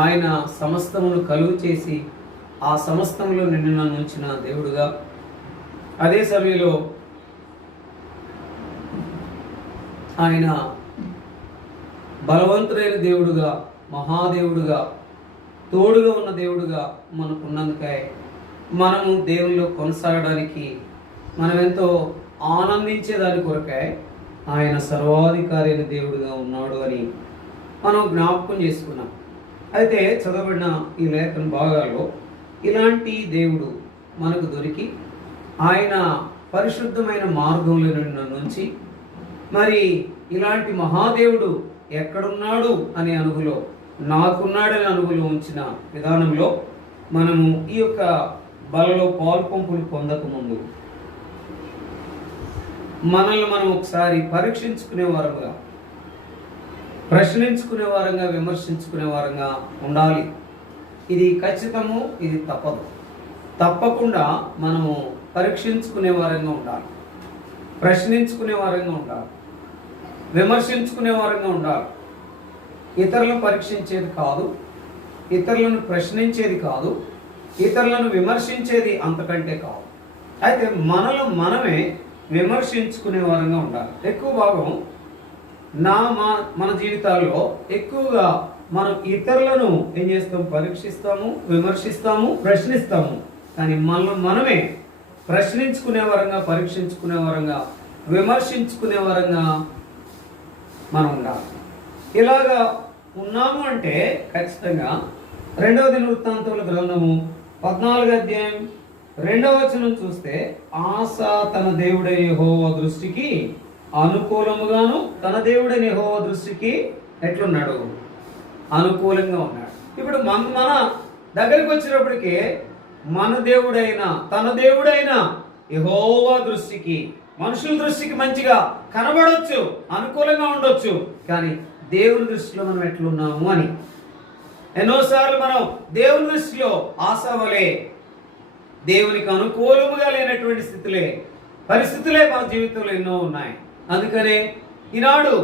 ఆయన సమస్తమును కలుగు చేసి ఆ సమస్తంలో నిన్ను నన్ను ఉంచిన దేవుడుగా, అదే సమయంలో ఆయన బలవంతుడైన దేవుడుగా, మహాదేవుడుగా, తోడుగా ఉన్న దేవుడుగా మనకున్నందుకై మనము దేవునిలో కొనసాగడానికి మనం ఎంతో ఆనందించేదాని కొరకై ఆయన సర్వాధికారి అయిన దేవుడుగా ఉన్నాడు అని మనం జ్ఞాపకం చేసుకున్నాం. అయితే చదవబడిన ఈ లేఖన భాగాల్లో ఇలాంటి దేవుడు మనకు దొరికి ఆయన పరిశుద్ధమైన మార్గంలో నుంచి మరి ఇలాంటి మహాదేవుడు ఎక్కడున్నాడు అనే అనుభూలో, నాకున్నాడనే అనుభూలో ఉంచిన విధానంలో మనము ఈ యొక్క బలలో పాల్పంపులు పొందకముందు మనల్ని మనం ఒకసారి పరీక్షించుకునే వారంగా, ప్రశ్నించుకునే వారంగా, విమర్శించుకునే వారంగా ఉండాలి. ఇది ఖచ్చితము, ఇది తప్పదు. తప్పకుండా మనము పరీక్షించుకునే వారంగా ఉండాలి, ప్రశ్నించుకునే వారంగా ఉండాలి, విమర్శించుకునే వారంగా ఉండాలి. ఇతరులను పరీక్షించేది కాదు, ఇతరులను ప్రశ్నించేది కాదు, ఇతరులను విమర్శించేది అంతకంటే కాదు. అయితే మనలో మనమే విమర్శించుకునే వారంగా ఉండాలి. ఎక్కువ భాగం మన జీవితాల్లో ఎక్కువగా మనం ఇతరులను ఏం చేస్తాం? పరీక్షిస్తాము, విమర్శిస్తాము, ప్రశ్నిస్తాము. కానీ మనమే ప్రశ్నించుకునే వారంగా, పరీక్షించుకునే వారంగా, విమర్శించుకునే వారంగా మనం ఉండాలి. ఇలాగా ఉన్నాము అంటే ఖచ్చితంగా 2వ దినవృత్తాంతముల గ్రంథము 14వ అధ్యాయం 2వ వచనం చూస్తే, ఆస తన దేవుడైన యెహోవా దృష్టికి అనుకూలముగాను, తన దేవుడైన యెహోవా దృష్టికి ఎట్లున్నాడు? అనుకూలంగా ఉన్నాడు. ఇప్పుడు మన దగ్గరికి వచ్చినప్పటికీ మన దేవుడైన, తన దేవుడైన యెహోవా దృష్టికి, మనుషుల దృష్టికి మంచిగా కనబడవచ్చు, అనుకూలంగా ఉండొచ్చు, కానీ దేవుని దృష్టిలో మనం ఎట్లున్నాము అని ఎన్నోసార్లు మనం దేవుని దృష్టిలో ఆశావలే దేవునికి అనుకూలముగా లేనటువంటి పరిస్థితులే మన జీవితంలో ఎన్నో ఉన్నాయి. అందుకనే ఈనాడు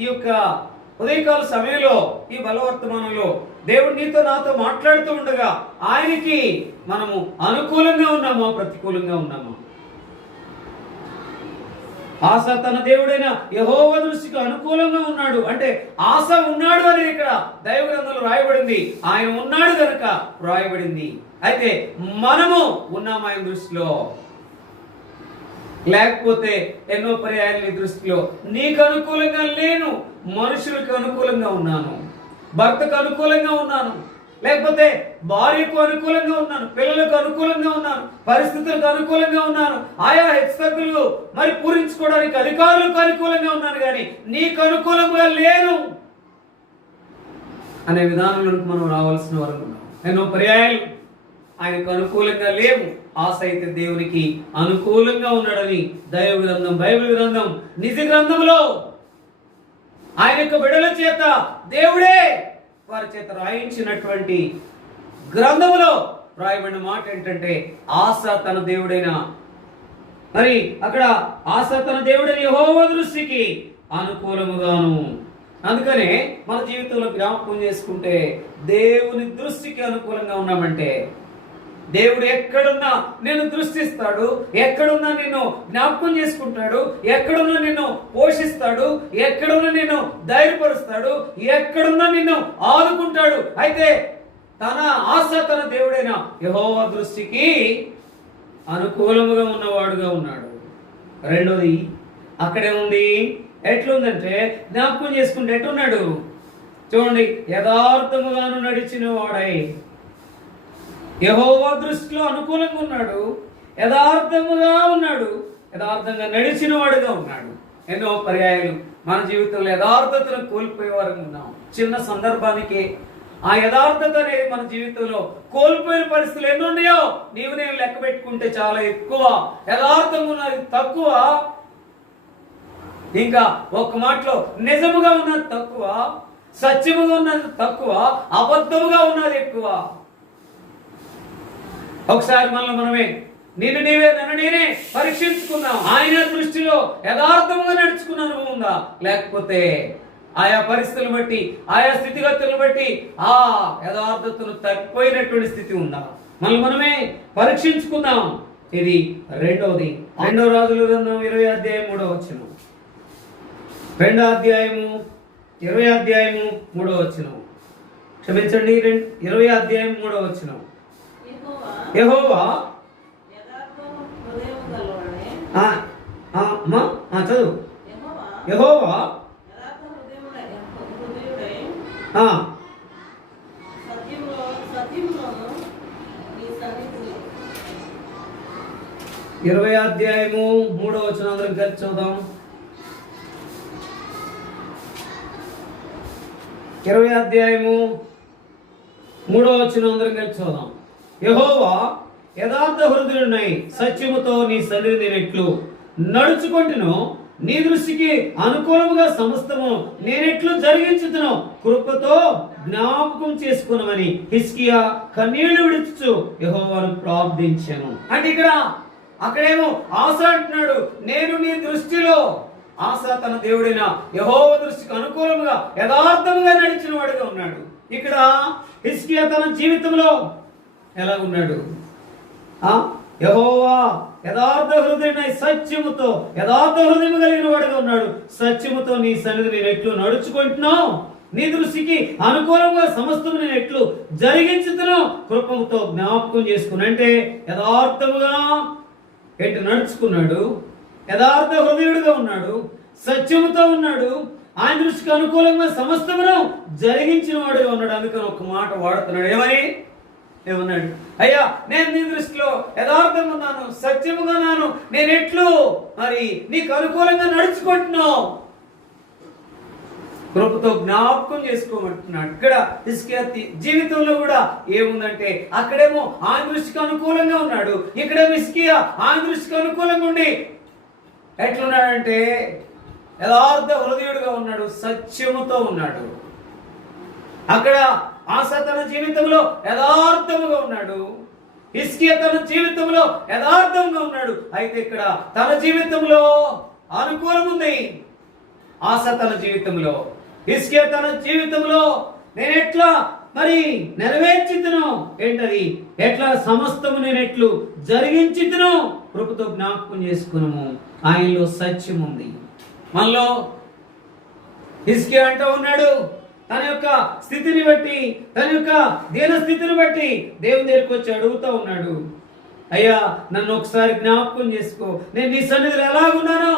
ఈ యొక్క ఉదయకాల సమయంలో ఈ బలవర్తమానంలో దేవుడు నీతో నాతో మాట్లాడుతూ ఉండగా ఆయనకి మనము అనుకూలంగా ఉన్నామా, ప్రతికూలంగా ఉన్నామా? ఆస తన దేవుడైన యెహోవా దృష్టికి అనుకూలంగా ఉన్నాడు అంటే ఆస ఉన్నాడు అని ఇక్కడ దైవ గ్రంథంలో రాయబడింది. ఆయన ఉన్నాడు కనుక రాయబడింది. అయితే మనము ఉన్నాము ఆయన దృష్టిలో, లేకపోతే ఎన్నో పర్యాయాల దృష్టిలో నీకు అనుకూలంగా లేను, మనుషులకు అనుకూలంగా ఉన్నాను, భర్తకు అనుకూలంగా ఉన్నాను, లేకపోతే భార్యకు అనుకూలంగా ఉన్నాను, పిల్లలకు అనుకూలంగా ఉన్నాను, పరిస్థితులకు అనుకూలంగా ఉన్నాను, ఆయా హెచ్చుతగ్గులు మరి పూరించుకోవడానికి అధికారులకు అనుకూలంగా ఉన్నాను, కానీ నీకు అనుకూలంగా లేను అనే విధానంలోకి మనం రావాల్సిన వారు ఉన్నాం. ఎన్నో పర్యాయాలు ఆయనకు అనుకూలంగా లేవు, ఆశ అయితే దేవునికి అనుకూలంగా ఉన్నాడని దైవ గ్రంథం, బైబిల్ గ్రంథం, నిజ గ్రంథంలో ఆయన యొక్క బిడ్డల చేత దేవుడే వారి చేత రాయించినటువంటి గ్రంథములో రాయబడిన మాట ఏంటంటే, ఆస తన దేవుడైన, మరి అక్కడ ఆస తన దేవుడైన యెహోవా దృష్టికి అనుకూలముగాను. అందుకనే మన జీవితంలో జ్ఞాపకం చేసుకుంటే దేవుని దృష్టికి అనుకూలంగా ఉన్నామంటే దేవుడు ఎక్కడున్నా నిన్ను దృష్టిస్తాడు, ఎక్కడున్నా నిన్ను జ్ఞాపకం చేసుకుంటాడు, ఎక్కడున్నా నిన్ను పోషిస్తాడు, ఎక్కడున్నా నిన్ను ధైర్యపరుస్తాడు, ఎక్కడున్నా నిన్ను ఆదుకుంటాడు. అయితే తన ఆశ తన దేవుడైన యెహోవా దృష్టికి అనుకూలముగా ఉన్నవాడుగా ఉన్నాడు. రెండోది అక్కడే ఉంది, ఎట్లుందంటే జ్ఞాపకం చేసుకుంటే ఎట్టున్నాడు చూడండి, యథార్థముగాను నడిచిన వాడై యెహోవా దృష్టిలో అనుకూలంగా ఉన్నాడు, యథార్థముగా ఉన్నాడు, యథార్థంగా నడిచిన వాడుగా ఉన్నాడు. ఎన్నో పర్యాయాలు మన జీవితంలో యథార్థతను కోల్పోయేవారు ఉన్నాం. చిన్న సందర్భానికి ఆ యథార్థత అనేది మన జీవితంలో కోల్పోయిన పరిస్థితులు ఎన్ని ఉన్నాయో నీవు నేను లెక్క పెట్టుకుంటే చాలా ఎక్కువ. యథార్థంగా ఉన్నది తక్కువ, ఇంకా ఒక్క మాటలో నిజముగా ఉన్నది తక్కువ, సత్యముగా ఉన్నది తక్కువ, అబద్ధముగా ఉన్నది ఎక్కువ. ఒకసారి మనమే నిన్ను నీవే నన్ను నేనే పరీక్షించుకున్నాం. ఆయన దృష్టిలో యథార్థంగా నడుచుకున్న అనుభవం ఉందా, లేకపోతే ఆయా పరిస్థితులను బట్టి, ఆయా స్థితిగతులను బట్టి ఆ యథార్థతను తప్పిపోయినటువంటి స్థితి ఉందా? మనమే పరీక్షించుకుందాం. ఇది రెండవది. 2 రాజుల గ్రంథం 20 అధ్యాయం 3వ వచనం. 2 అధ్యాయము 20 అధ్యాయము 3వ వచనం. క్షమించండి, 20 అధ్యాయం 3వ వచనం. యెహోవా చదువు. యెహోవా 20 అధ్యాయము 3వ వచనం అందరం కలిసి చూద్దాం. 20 అధ్యాయము 3వ వచనం అందరం కలిసి చూద్దాం. యెహోవా యథార్థ హృదయుడై సత్యముతో నీ సన్నిధి నేనెట్లు నడుచుకుంటును, నీ దృష్టికి అనుకూలముగా సమస్తము నేనెట్లు జరిగించుతును, కృపతో జ్ఞాపకం చేసుకున్నామని హిజ్కియా కన్నీళ్లు విడుచు యెహోవాను ప్రార్థించాను. అంటే అక్కడేమో ఆస అంటున్నాడు, నేను నీ దృష్టిలో, ఆస తన దేవుడైన యెహోవా దృష్టికి అనుకూలంగా యథార్థంగా నడిచిన వాడుగా ఉన్నాడు. ఇక్కడ హిజ్కియా తన జీవితంలో ఎలా ఉన్నాడు? యెహోవా యథార్థ హృదయుడై సత్యముతో, యథార్థ హృదయం కలిగిన వాడుగా ఉన్నాడు. సత్యముతో నీ సన్నిధి నేను ఎట్లు నడుచుకుంటున్నావు, నీ దృష్టికి అనుకూలంగా సమస్తము నేను ఎట్లు జరిగించుతున్నావు, కృపముతో జ్ఞాపకం చేసుకుని. అంటే యథార్థముగా ఎటు నడుచుకున్నాడు, యథార్థ హృదయుడిగా ఉన్నాడు, సత్యముతో ఉన్నాడు, ఆయన దృష్టికి అనుకూలంగా సమస్తమును జరిగించిన వాడుగా ఉన్నాడు. అందుకని ఒక మాట వాడుతున్నాడు. ఏమన్నాడు? అయ్యా, నేను నీ దృష్టిలో యథార్థంగా ఉన్నాను, సత్యముగా ఉన్నాను, నేను ఎట్లు మరి నీకు అనుకూలంగా నడుచుకుంటున్నావు, కృపతో జ్ఞాపకం చేసుకోమంటున్నాడు. ఇక్కడ హిజ్కియా జీవితంలో కూడా ఏముందంటే, అక్కడేమో ఆయన దృష్టికి అనుకూలంగా ఉన్నాడు, ఇక్కడేమో హిజ్కియా ఆయన దృష్టికి అనుకూలంగా ఉండి ఎట్లున్నాడంటే యథార్థ హృదయుడిగా ఉన్నాడు, సత్యముతో ఉన్నాడు. అక్కడ ఆస తన జీవితంలో యథార్థముగా ఉన్నాడు, హిజ్కియా తన జీవితంలో యథార్థంగా ఉన్నాడు. అయితే ఇక్కడ తన జీవితంలో అనుకూలం ఉంది, ఆస తన జీవితంలో, హిజ్కియా తన జీవితంలో నేను ఎట్లా మరి నెరవేర్చితును, ఏంటది, ఎట్లా సమస్తము నేను ఎట్లు జరిగించితును, కృపతో జ్ఞాపకం చేసుకున్నాము. ఆయనలో సత్యం ఉంది. మనలో హిజ్కియా అంటూ ఉన్నాడు, తన యొక్క స్థితిని బట్టి, తన యొక్క దీన స్థితిని బట్టి దేవుని దగ్గరికి వచ్చి అడుగుతూ ఉన్నాడు, అయ్యా నన్ను ఒకసారి జ్ఞాపకం చేసుకో, నేను నీ సన్నిధిలో ఎలాగున్నానో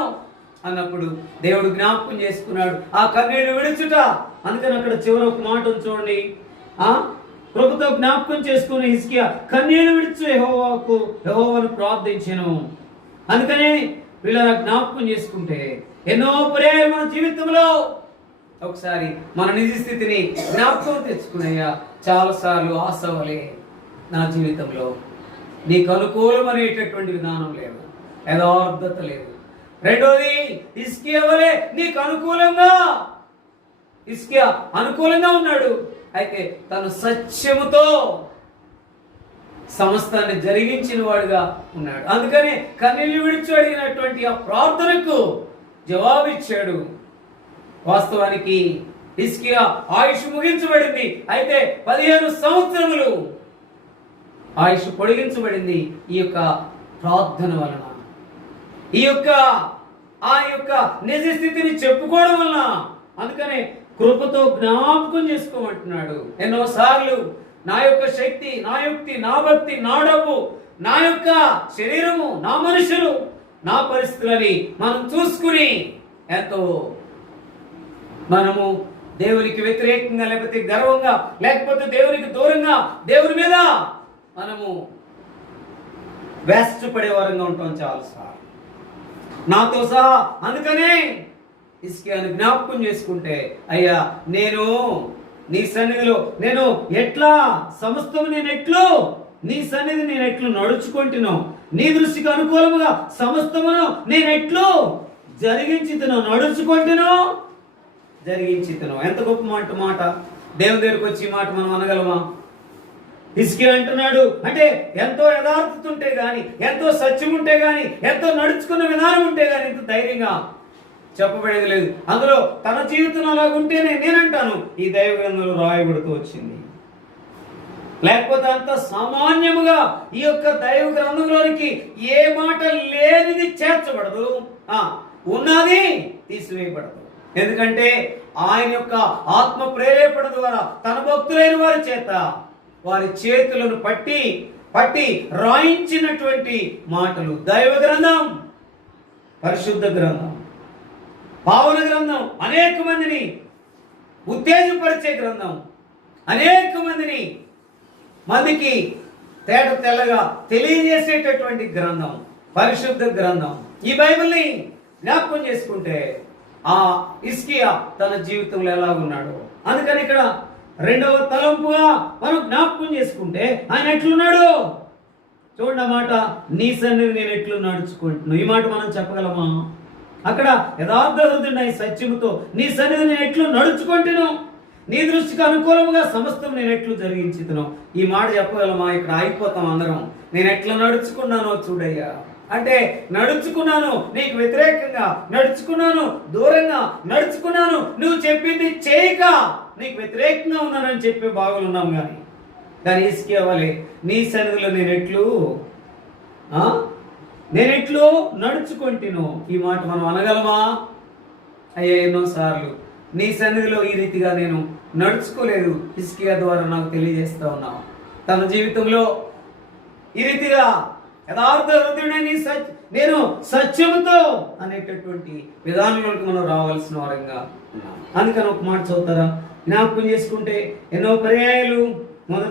అన్నప్పుడు దేవుడు జ్ఞాపకం చేసుకున్నాడు. ఆ కన్నీళ్లు విడుచుట. అందుకని అక్కడ చివరి ఒక మాట చూడండి, కృపతో జ్ఞాపకం చేసుకుని హిజ్కియా కన్నీళ్లు విడుచు యెహోవాను ప్రార్థించెను. అందుకని వీళ్ళ జ్ఞాపకం చేసుకుంటే ఎన్నో పర్యాయాలు మన జీవితంలో ఒకసారి మన నిజ స్థితిని జ్ఞాపకం తెచ్చుకున్నాయా, చాలాసార్లు ఆశవలే నా జీవితంలో నీకు అనుకూలం అనేటటువంటి విధానం లేదు, యథార్థత లేదు. రెండోది, హిజ్కియా వలె నీకు అనుకూలంగా, హిజ్కియా అనుకూలంగా ఉన్నాడు, అయితే తను సత్యముతో సమస్తాన్ని జరిగించిన వాడుగా ఉన్నాడు. అందుకని కన్నీళ్లు విడిచి అడిగినటువంటి ఆ ప్రార్థనకు జవాబిచ్చాడు. వాస్తవానికి హిజ్కియా ఆయుష్ ముగించబడింది, అయితే 15 సంవత్సరములు ఆయుష్ పొడిగించబడింది ఈ యొక్క ప్రార్థన వలన, ఈ యొక్క ఆ యొక్క నిజ స్థితిని చెప్పుకోవడం వలన. అందుకనే కృపతో జ్ఞాపకం చేసుకోమంటున్నాడు. ఎన్నోసార్లు నా యొక్క శక్తి, నా యుక్తి, నా భక్తి, నా డబ్బు, నా యొక్క శరీరము, నా మనుషులు, నా పరిస్థితులని మనం చూసుకుని ఎంతో మనము దేవునికి వ్యతిరేకంగా, లేకపోతే గర్వంగా, లేకపోతే దేవునికి దూరంగా, దేవుని మీద మనము వేష్టపడే వారంగా ఉంటాం చాలాసార్లు, నాతో సహా. అందుకనే హిజ్కియాను జ్ఞాపకం చేసుకుంటే, అయ్యా నేను నీ సన్నిధిలో నేను ఎట్లా సమస్తము నేను ఎట్లు నీ సన్నిధి నేను ఎట్లు నడుచుకుంటున్నాను, నీ దృష్టికి అనుకూలముగా సమస్తమును నేను ఎట్లు జరిగించుతున్నాను, నడుచుకుంటున్నాను, జరిగించుతున్నాను. ఎంత గొప్ప మాట! దేవుని దగ్గరికి వచ్చి ఈ మాట మనం అనగలమా? హిజ్కియా అంటున్నాడు, అంటే ఎంతో యథార్థత ఉంటే గాని, ఎంతో సత్యం ఉంటే గాని, ఎంతో నడుచుకున్న విధానం ఉంటే గాని ఇంత ధైర్యంగా చెప్పబడేది లేదు. అందులో తన జీవితం అలాగుంటేనే నేనంటాను ఈ దైవ గ్రంథంలో రాయబడుతూ వచ్చింది. లేకపోతే అంత సామాన్యముగా ఈ యొక్క దైవ గ్రంథంలోనికి ఏ మాట లేనిది చేర్చబడదు, ఉన్నది తీసివేయబడదు. ఎందుకంటే ఆయన యొక్క ఆత్మ ప్రేరేపణ ద్వారా తన భక్తులైన వారి చేత వారి చేతులను పట్టి రాయించినటువంటి మాటలు దైవ గ్రంథం, పరిశుద్ధ గ్రంథం, పావన గ్రంథం, అనేక మందిని ఉత్తేజపరిచే గ్రంథం, అనేక మందికి తేట తెల్లగా తెలియజేసేటటువంటి గ్రంథం, పరిశుద్ధ గ్రంథం. ఈ బైబిల్ని జ్ఞాపకం చేసుకుంటే ఆ హిజ్కియా తన జీవితంలో ఎలా ఉన్నాడు. అందుకని ఇక్కడ రెండవ తలంపుగా మనం జ్ఞాపకం చేసుకుంటే ఆయన ఎట్లున్నాడు చూడండి. ఆ మాట, నీ సన్నిధి నేను ఎట్లు నడుచుకుంటున్నాను. ఈ మాట మనం చెప్పగలమా? అక్కడ యథార్థ హృదయుడైన సత్యముతో నీ సన్నిధి నేను ఎట్లు నడుచుకుంటున్నాను, నీ దృష్టికి అనుకూలముగా సమస్తం నేను ఎట్లు జరిగించుతున్నాను. ఈ మాట చెప్పగలమా? ఇక్కడ ఆగిపోతాం అందరం. నేను ఎట్లా నడుచుకున్నానో చూడయ్యా అంటే, నడుచుకున్నాను నీకు వ్యతిరేకంగా, నడుచుకున్నాను దూరంగా, నడుచుకున్నాను నువ్వు చెప్పింది చేయక నీకు వ్యతిరేకంగా ఉన్నానని చెప్పే బాగులు ఉన్నాం. కానీ హిజ్కియా వలె నీ సన్నిధిలో నేనెట్లు నడుచుకుంటును. ఈ మాట మనం అనగలమా? అయ్యా, ఎన్నోసార్లు నీ సన్నిధిలో ఈ రీతిగా నేను నడుచుకోలేదు. హిజ్కియా ద్వారా నాకు తెలియజేస్తా ఉన్నావు. తన జీవితంలో ఈ రీతిగా యథార్థ హృదయుడైన నేను సత్యముతో అనేటటువంటి విధానంలోకి మనం రావాల్సిన వారంగా ఉన్నాం. అందుకని ఒక మాట చదువుతారా? జ్ఞాపకం చేసుకుంటే ఎన్నో పర్యాయాలు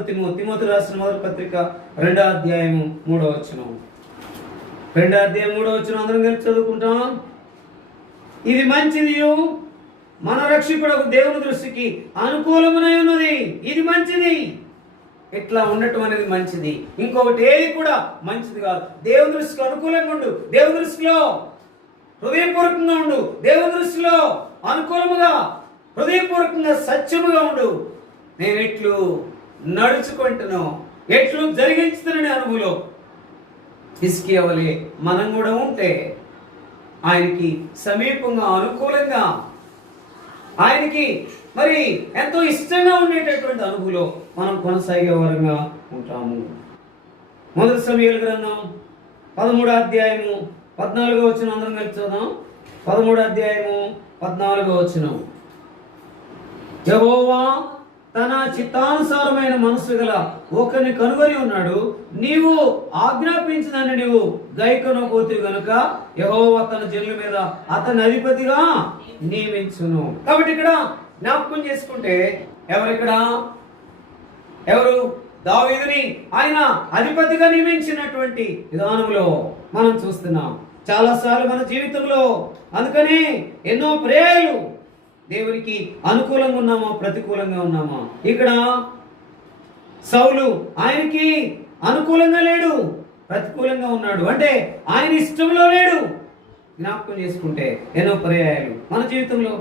తిమోతి రాసిన మొదటి పత్రిక 2వ అధ్యాయము 3వ వచనం, 2వ అధ్యాయం 3వ వచనం అందరం కలిసి చదువుకుంటాం. ఇది మంచిది, మన రక్షకుడు దేవుని దృష్టికి అనుకూలమునై ఉన్నది. ఇది మంచిది. ఇట్లా ఉండటం అనేది మంచిది. ఇంకొకటి ఏది కూడా మంచిది కాదు. దేవుని దృష్టికి అనుకూలంగా ఉండు, దేవుని దృష్టిలో హృదయపూర్వకంగా ఉండు, దేవుని దృష్టిలో అనుకూలముగా హృదయపూర్వకంగా సత్యముగా ఉండు. నేను ఎట్లు నడుచుకుంటున్నాను, ఎట్లు జరిగించుతున్నాను అనుభవంలో హిజ్కియా వలె మనం కూడా ఉంటే ఆయనకి సమీపంగా, అనుకూలంగా, ఆయనకి మరి ఎంతో ఇష్టంగా ఉండేటటువంటి అనుభవంలో మనం కొనసాగే వారంగా ఉంటాము. మొదటి సమూయేలు గ్రంథం 13వ అధ్యాయము 14వ వచనం అందరం కలిసి చదువుదాం. 13వ అధ్యాయము 14వ వచనం. యెహోవా తన చిత్తానుసారమైన మనసు గల ఒకరిని కనుగొని ఉన్నాడు. నీవు ఆజ్ఞాపించదని నీవు గైకొనబోతివి గనుక యెహోవా తన జనుల మీద అతని అధిపతిగా నియమించును. కాబట్టి ఇక్కడ జ్ఞాపకం చేసుకుంటే ఎవరు దావీదుని ఆయన అధిపతిగా నియమించినటువంటి విధానంలో మనం చూస్తున్నాం చాలాసార్లు మన జీవితంలో. అందుకని ఎన్నో పర్యాయాలు దేవునికి అనుకూలంగా ఉన్నామా, ప్రతికూలంగా ఉన్నామా? ఇక్కడ సౌలు ఆయనకి అనుకూలంగా లేడు, ప్రతికూలంగా ఉన్నాడు. అంటే ఆయన ఇష్టంలో లేడు. జ్ఞాపకం చేసుకుంటే ఎన్నో పర్యాయాలు మన జీవితంలో.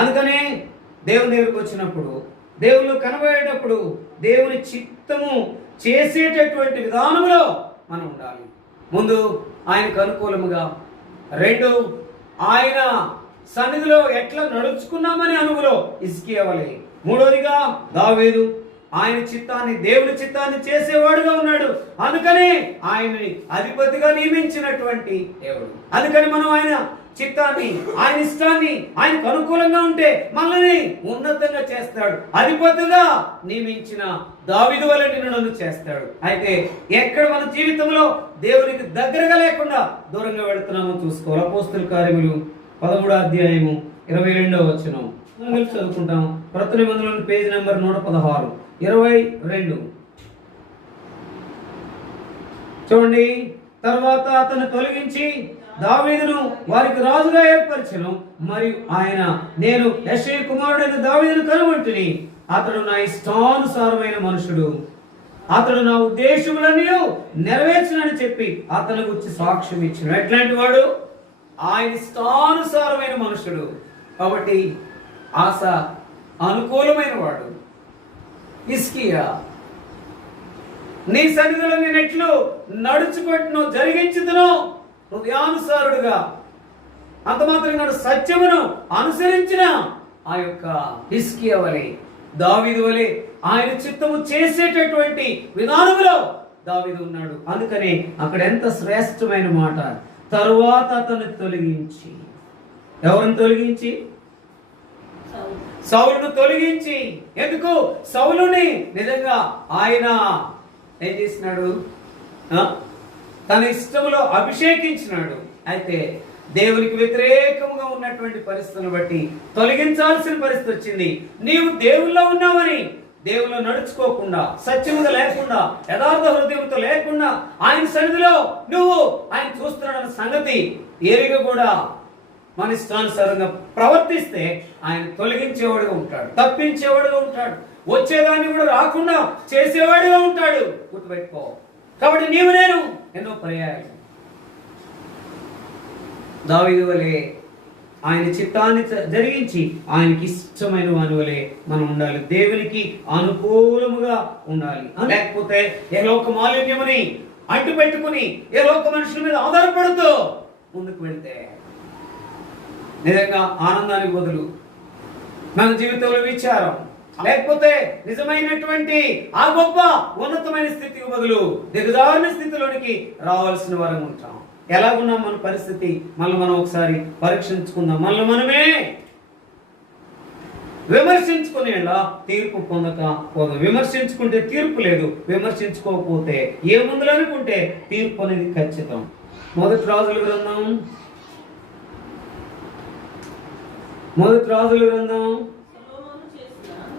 అందుకనే దేవుని దగ్గరికి వచ్చినప్పుడు, దేవుళ్ళు కనబడేటప్పుడు దేవుని చిత్తము చేసేటటువంటి విధానంలో మనం ఉండాలి. ముందు ఆయనకు అనుకూలముగా, రెండు ఆయన సన్నిధిలో ఎట్లా నడుచుకున్నామని అనుభవంలో హిజ్కియా వలె, మూడోదిగా దావీదు ఆయన చిత్తాన్ని, దేవుని చిత్తాన్ని చేసేవాడుగా ఉన్నాడు. అందుకని ఆయనని అధిపతిగా నియమించినటువంటి దేవుడు. అందుకని మనం ఆయన చిత్తాన్ని, ఆయన ఇష్టాన్ని, ఆయనకు అనుకూలంగా ఉంటే మనల్ని ఉన్నతంగా చేస్తాడు. అధిపతిగా నియమించిన దావీదు వలె నిన్ను చేస్తాడు. అయితే ఎక్కడ మన జీవితంలో దేవునికి దగ్గరగా లేకుండా దూరంగా వెళుతున్నామో చూసుకోవాలి. అపోస్తలుల కార్యములు 13వ అధ్యాయము 22వ వచనం చదువుకుంటాం. కొత్త నిబంధనలోని పేజీ నెంబర్ 116, 22 చూడండి. తర్వాత అతను తొలగించి దావీదును వారికి రాజుగా ఏర్పరిచెను. మరియు ఆయన, నేను యెషయి కుమారుడైన దావీదును కనుగొంటిని. అతడు నా ఇష్టానుసారమైన మనుషుడు, అతడు నా ఉద్దేశములన్నీ నెరవేర్చునని చెప్పి అతని గురించి సాక్ష్యం ఇచ్చిన. ఎట్లాంటి వాడు? ఆయన ఇష్టానుసారమైన మనుషుడు. కాబట్టి ఆశ అనుకూలమైన వాడు. హిజ్కియా, నీ సన్నిధిలో నేను ఎట్లు నడుచుకుంటున్నావు, జరిగించుదును హృదయానుసారుడుగా. అంత మాత్రం కాదు, సత్యమును అనుసరించిన ఆ యొక్క హిజ్కియా వలె, దావీదు వలె ఆయన చిత్తము చేసేటటువంటి విధానంలో దావీదు ఉన్నాడు. అందుకని అక్కడ ఎంత శ్రేష్టమైన మాట, తరువాత అతను తొలగించి, ఎవరిని తొలగించి? సౌలును తొలగించి. ఎందుకు? సౌలుని నిజంగా ఆయన ఏం చేసినాడు? తన ఇష్టములో అభిషేకించినాడు. అయితే దేవునికి వ్యతిరేకంగా ఉన్నటువంటి పరిస్థితులను బట్టి తొలగించాల్సిన పరిస్థితి వచ్చింది. నీవు దేవుల్లో ఉన్నావని, దేవుల్లో నడుచుకోకుండా, సత్యముగా లేకుండా, యథార్థ హృదయంతో లేకుండా ఆయన సన్నిధిలో నువ్వు ఆయన చూస్తున్నాడన్న సంగతి ఏరిగా కూడా మన ఇష్టానుసారంగా ప్రవర్తిస్తే ఆయన తొలగించేవాడుగా ఉంటాడు, తప్పించేవాడుగా ఉంటాడు, వచ్చేదాన్ని కూడా రాకుండా చేసేవాడుగా ఉంటాడు. గుర్తుపెట్టుకో. కాబట్టి నీవు నేను ఎన్నో పర్యాయాలు దావీదు వలె ఆయన చిత్తాన్ని జరిగించి ఆయనకి ఇష్టమైన వాని వలె మనం ఉండాలి. దేవునికి అనుకూలముగా ఉండాలి. లేకపోతే ఏ లోక మాలిన్యమని అంటు పెట్టుకుని ఏ లోక మనుషుల మీద ఆధారపడుతూ ముందుకు వెళ్తే నిజంగా ఆనందానికి బదులు మన జీవితంలో విచారం, లేకపోతే నిజమైనటువంటి ఆ గొప్ప ఉన్నతమైన స్థితికి బదులు దిగజారిన స్థితిలోనికి రావాల్సిన వారం ఉంటాం. ఎలాగున్నాం మన పరిస్థితి? మనం ఒకసారి పరీక్షించుకుందాం. మనమే విమర్శించుకునేలా తీర్పు పొందక పోదాం. విమర్శించుకుంటే తీర్పు లేదు, విమర్శించుకోకపోతే ఏముందులు అనుకుంటే తీర్పు అనేది ఖచ్చితం. మొదటి రాజుల గ్రంథం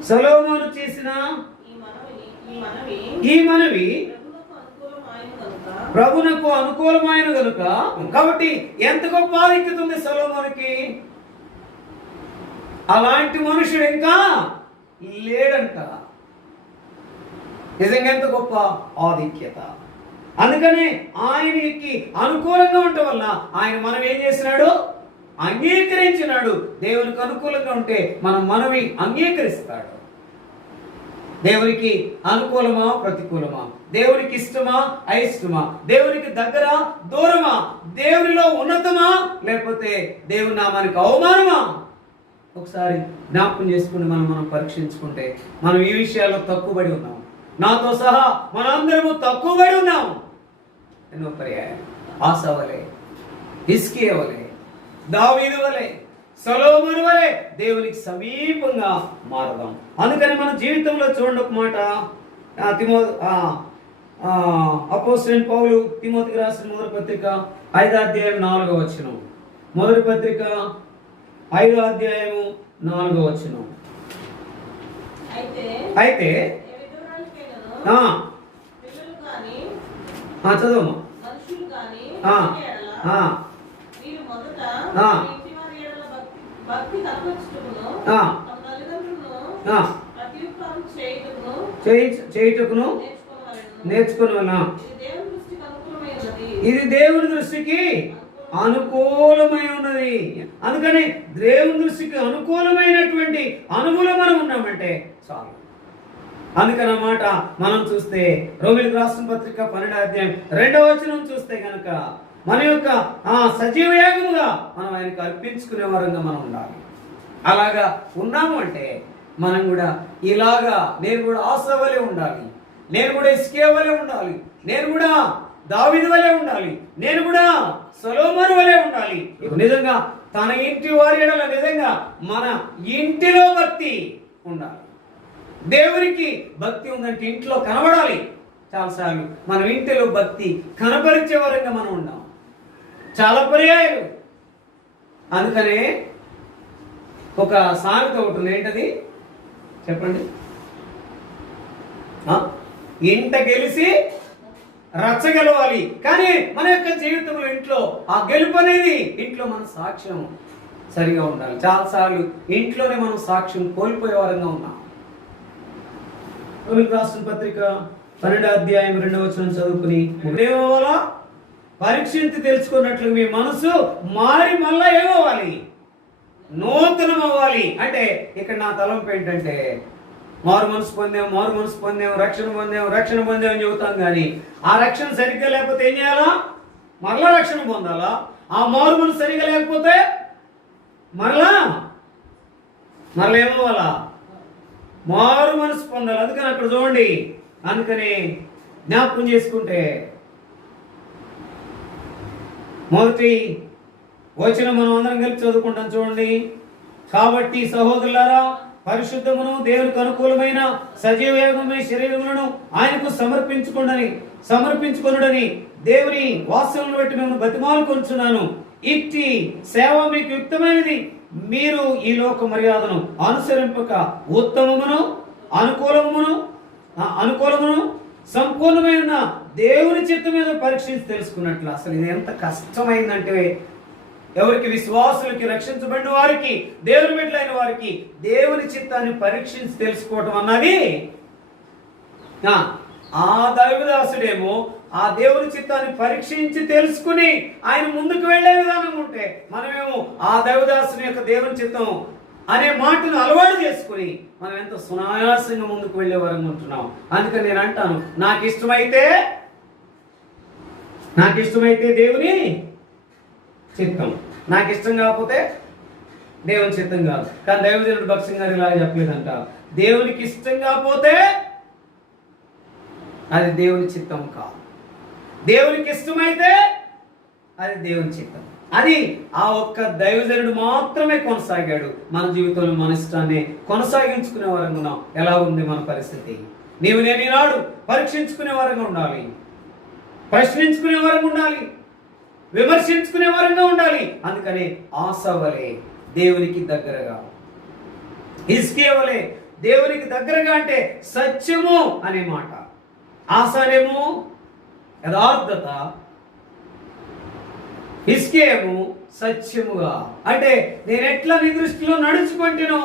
సొలొమోను చేసిన ఈ మనవి ప్రభునకు అనుకూలమైన గనుక. కాబట్టి ఎంత గొప్ప ఆధిక్యత ఉంది సొలొమోనుకి! అలాంటి మనుషుడు ఇంకా లేడంట. నిజంగా ఎంత గొప్ప ఆధిక్యత! అందుకని ఆయనకి అనుకూలంగా ఉండటం వల్ల ఆయన మనం ఏం చేసినాడు? అంగీకరించినాడు. దేవునికి అనుకూలంగా ఉంటే మనవి అంగీకరిస్తాడు. దేవునికి అనుకూలమా ప్రతికూలమా? దేవునికి ఇష్టమా అయిష్టమా? దేవునికి దగ్గర దూరమా? దేవునిలో ఉన్నతమా లేకపోతే దేవుని నామానికి అవమానమా? ఒకసారి జ్ఞాపకం చేసుకుని మనం పరీక్షించుకుంటే మనం ఈ విషయాల్లో తక్కువబడి ఉన్నాం. నాతో సహా మనందరము తక్కువబడి ఉన్నాం. ఎన్నో పర్యాయం ఆసా వలె, హిజ్కియా వలె, దావీదు వలె, సొలొమోను వలె దేవునికి సమీపంగా మారదాం. అందుకని మన జీవితంలో చూడండి ఒక మాట. అపోస్తలుడైన పౌలు తిమోతికి రాసిన మొదటి పత్రిక 5వ అధ్యాయం 4వ వచనం. మొదటి పత్రిక 5వ అధ్యాయము 4వ వచనం. అయితే చదవమ్మా. చేయుటకును నేర్చుకున్నా. ఇది దేవుని దృష్టికి అనుకూలమై ఉన్నది. అందుకని దేవుని దృష్టికి అనుకూలమైనటువంటి అనుకూలం మనం ఉన్నామంటే చాలు. అందుకని అన్నమాట మనం చూస్తే రోమీయులకు రాసిన పత్రిక 12వ అధ్యాయం 2వ వచనం చూస్తే గనక మన యొక్క సజీవ యాగముగా మనం ఆయనకు అర్పించుకునే వారంగా మనం ఉండాలి. అలాగా ఉన్నాము అంటే మనం కూడా ఇలాగా నేను కూడా ఆసా వలె ఉండాలి, నేను కూడా హిజ్కియా వలె ఉండాలి, నేను కూడా దావీదు వలె ఉండాలి, నేను కూడా సొలొమోను వలె ఉండాలి. నిజంగా తన ఇంటి వారి ఎడల నిజంగా మన ఇంటిలో భక్తి ఉండాలి. దేవునికి భక్తి ఉందంటే ఇంట్లో కనబడాలి. చాలాసార్లు మనం ఇంటిలో భక్తి కనపరిచే వరంగా మనం ఉన్నాం చాలా పర్యాయాలు. అందుకనే ఒక సామెత ఒకటి ఉంది. ఏంటది చెప్పండి? ఇంట గెలిచి రచ్చ గెలవాలి. కానీ మన యొక్క జీవితంలో ఇంట్లో ఆ గెలుపు అనేది ఇంట్లో మన సాక్ష్యం సరిగా ఉండాలి. చాలాసార్లు ఇంట్లోనే మనం సాక్ష్యం కోల్పోయే వారంగా ఉన్నాం. రాసిన పత్రిక 12వ అధ్యాయం 2వ వచనం చదువుకుని, దేవుల పరీక్షించి తెలుసుకున్నట్లు మీ మనసు మారి మళ్ళా ఏమవ్వాలి? నూతనం అవ్వాలి. అంటే ఇక్కడ నా తలంపు ఏంటంటే మారు మనసు పొందాం, రక్షణ పొందాం అని చెబుతాం. కానీ ఆ రక్షణ సరిగ్గా లేకపోతే ఏం చేయాలా? మరలా రక్షణ పొందాలా? ఆ మారు మనసు సరిగా లేకపోతే మరలా ఏమవ్వాలా? మారు మనసు పొందాలి. అందుకని అక్కడ చూడండి, అందుకని జ్ఞాపకం చేసుకుంటే మొదటి వచనం మనం అందరం కలిపి చదువుకుంటాం చూడండి. కాబట్టి సహోదరులారా, పరిశుద్ధమును దేవునికి అనుకూలమైన సజీవ యాగమైన శరీరములను ఆయనకు సమర్పించుకొనుడని దేవుని వాత్సల్యమును బట్టి మేము బతిమాలు కొంచున్నాను. ఇట్టి సేవ మీకు యుక్తమైనది. మీరు ఈ లోక మర్యాదను అనుసరింపక ఉత్తమమును అనుకూలమును సంపూర్ణమైన దేవుని చిత్తం మీద పరీక్షించి తెలుసుకున్నట్లు. అసలు ఇది ఎంత కష్టమైందంటే, ఎవరికి? విశ్వాసులకి, రక్షించబడిన వారికి, దేవుని బిడ్డలైన వారికి దేవుని చిత్తాన్ని పరీక్షించి తెలుసుకోవటం అన్నది. ఆ దైవదాసుడేమో ఆ దేవుని చిత్తాన్ని పరీక్షించి తెలుసుకుని ఆయన ముందుకు వెళ్లే విధానం ఉంటే, మనమేమో ఆ దైవదాసుని యొక్క దేవుని చిత్తం అనే మాటను అలవాటు చేసుకుని మనం ఎంత సునాయాసంగా ముందుకు వెళ్లే వరంగా ఉంటున్నాం. అందుకని నేను అంటాను, నాకు ఇష్టమైతే దేవుని చిత్తం, నాకు ఇష్టం కాకపోతే దేవుని చిత్తం కాదు. కానీ దైవజనుడు భక్సింగ్ గారు ఇలా చెప్పలేదంట, దేవునికి ఇష్టం కాకపోతే అది దేవుని చిత్తం కాదు, దేవునికి ఇష్టమైతే అది దేవుని చిత్తం. అది ఆ ఒక్క దైవజనుడు మాత్రమే కొనసాగాడు. మన జీవితంలో మన ఇష్టాన్ని కొనసాగించుకునే వరంగా ఉన్నాం. ఎలా ఉంది మన పరిస్థితి? నేను ఈనాడు పరీక్షించుకునే వరంగా ఉండాలి, ప్రశ్నించుకునే వరంగా ఉండాలి, విమర్శించుకునే వరంగా ఉండాలి. అందుకని ఆసవలే దేవునికి దగ్గరగా, హిజ్కియా వలె దేవునికి దగ్గరగా అంటే సత్యము అనే మాట. ఆసానేమో యథార్థత, హిజ్కియాము సత్యముగా. అంటే నేను ఎట్లా నీ దృష్టిలో నడుచుకుంటునో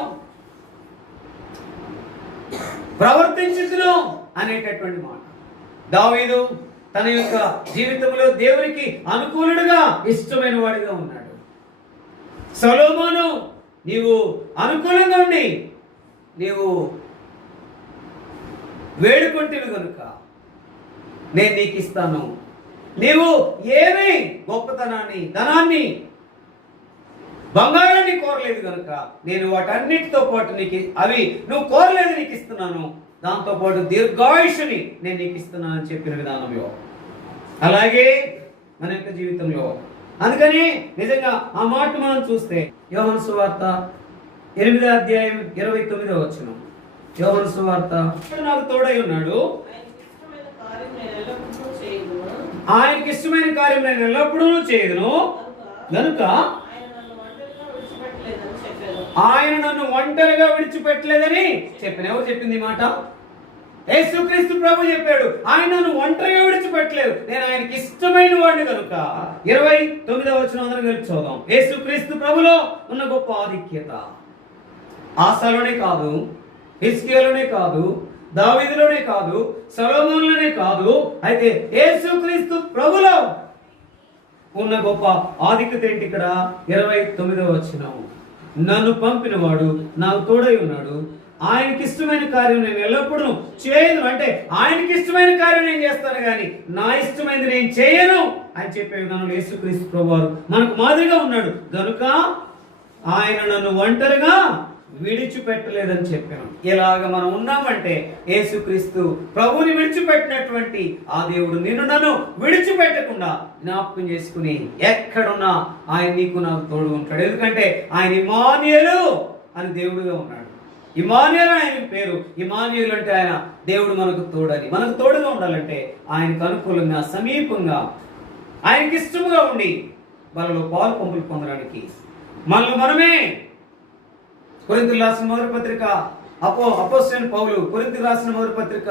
ప్రవర్తించుతునో అనేటటువంటి మాట. దావీదు తన యొక్క జీవితంలో దేవునికి అనుకూలుడుగా, ఇష్టమైన వాడిగా ఉన్నాడు. సొలొమోను, నీవు అనుకూలంగా ఉండి నీవు వేడుకుంటేవి కనుక నేను నీకు ఇస్తాను. నీవు ఏమి గొప్పతనాన్ని, ధనాన్ని, బంగారాన్ని కోరలేదు కనుక నేను వాటన్నిటితో పాటు నీకు, అవి నువ్వు కోరలేదు నీకు ఇస్తున్నాను, దాంతో పాటు దీర్ఘాయుషుని నేను నీకు ఇస్తున్నాను అని చెప్పిన విధానంలో, అలాగే మన యొక్క జీవితంలో. అందుకని నిజంగా ఆ మాట మనం చూస్తే యోహాను సువార్త 8వ అధ్యాయం 29వ వచనం. యోహాను సువార్త, నాకు తోడై ఉన్నాడు, ఆయనకి ఇష్టమైన కార్యం నేను ఎల్లప్పుడూ చేయదును కనుక ఆయన నన్ను ఒంటరిగా విడిచిపెట్టలేదని చెప్పిన. ఎవరు చెప్పింది ఈ మాట? యేసుక్రీస్తు ప్రభు చెప్పాడు, ఆయన నన్ను ఒంటరిగా విడిచిపెట్టలేదు, నేను ఆయనకి ఇష్టమైన వాడిని కనుక. 29వ వచనం అందరం కలిపి చదువుదాం. యేసుక్రీస్తు ప్రభులో ఉన్న గొప్ప ఆధిక్యత ఆసాలోనే కాదు, హిజ్కియాలోనే కాదు, దావీదులోనే కాదు, సొలొమోనులోనే కాదు, అయితే యేసుక్రీస్తు ప్రభులో ఉన్న గొప్ప ఆధిక్యత ఏంటి? ఇక్కడ 29వ వచనం, నన్ను పంపిన వాడు నాకు తోడై ఉన్నాడు, ఆయనకి ఇష్టమైన కార్యం నేను ఎల్లప్పుడూ చేయను. అంటే ఆయనకి ఇష్టమైన కార్యం నేను చేస్తాను, కానీ నా ఇష్టమైనది నేను చేయను అని చెప్పే విధానంలో యేసుక్రీస్తు ప్రభువారు మనకు మాదిరిగా ఉన్నాడు గనుక ఆయన నన్ను ఒంటరిగా విడిచిపెట్టలేదని చెప్పాను. ఇలాగ మనం ఉన్నామంటే యేసుక్రీస్తు ప్రభువుని విడిచిపెట్టినటువంటి ఆ దేవుడు నిన్ను నన్ను విడిచిపెట్టకుండా జ్ఞాపకం చేసుకుని ఎక్కడున్నా ఆయన నీకు నాకు తోడు ఉంటాడు. ఎందుకంటే ఆయన ఇమ్మానుయేలు అని దేవుడుగా ఉన్నాడు. ఇమ్మానుయేలు ఆయన పేరు. ఇమ్మానుయేలు అంటే ఆయన దేవుడు మనకు తోడని. మనకు తోడుగా ఉండాలంటే ఆయనకు అనుకూలంగా, సమీపంగా, ఆయనకి ఇష్టముగా ఉండి వాళ్ళలో పాలు పంపులు పొందడానికి మనమే. కొరింథీయులకు రాసిన మొదటి పత్రిక అపోస్తలుడైన పౌలు కొరింథీయులకు రాసిన మొదటి పత్రిక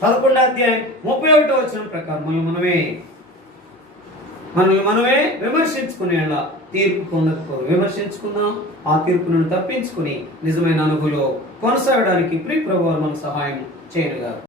11వ అధ్యాయం 31వ వచనం ప్రకారం మనల్ని మనమే విమర్శించుకునేలా తీర్పు పొందకపోదు. విమర్శించుకుందాం, ఆ తీర్పును తప్పించుకుని నిజమైన అనుభూతిలో కొనసాగడానికి ప్రియ ప్రభువు మనకు సహాయం చేయనుగా.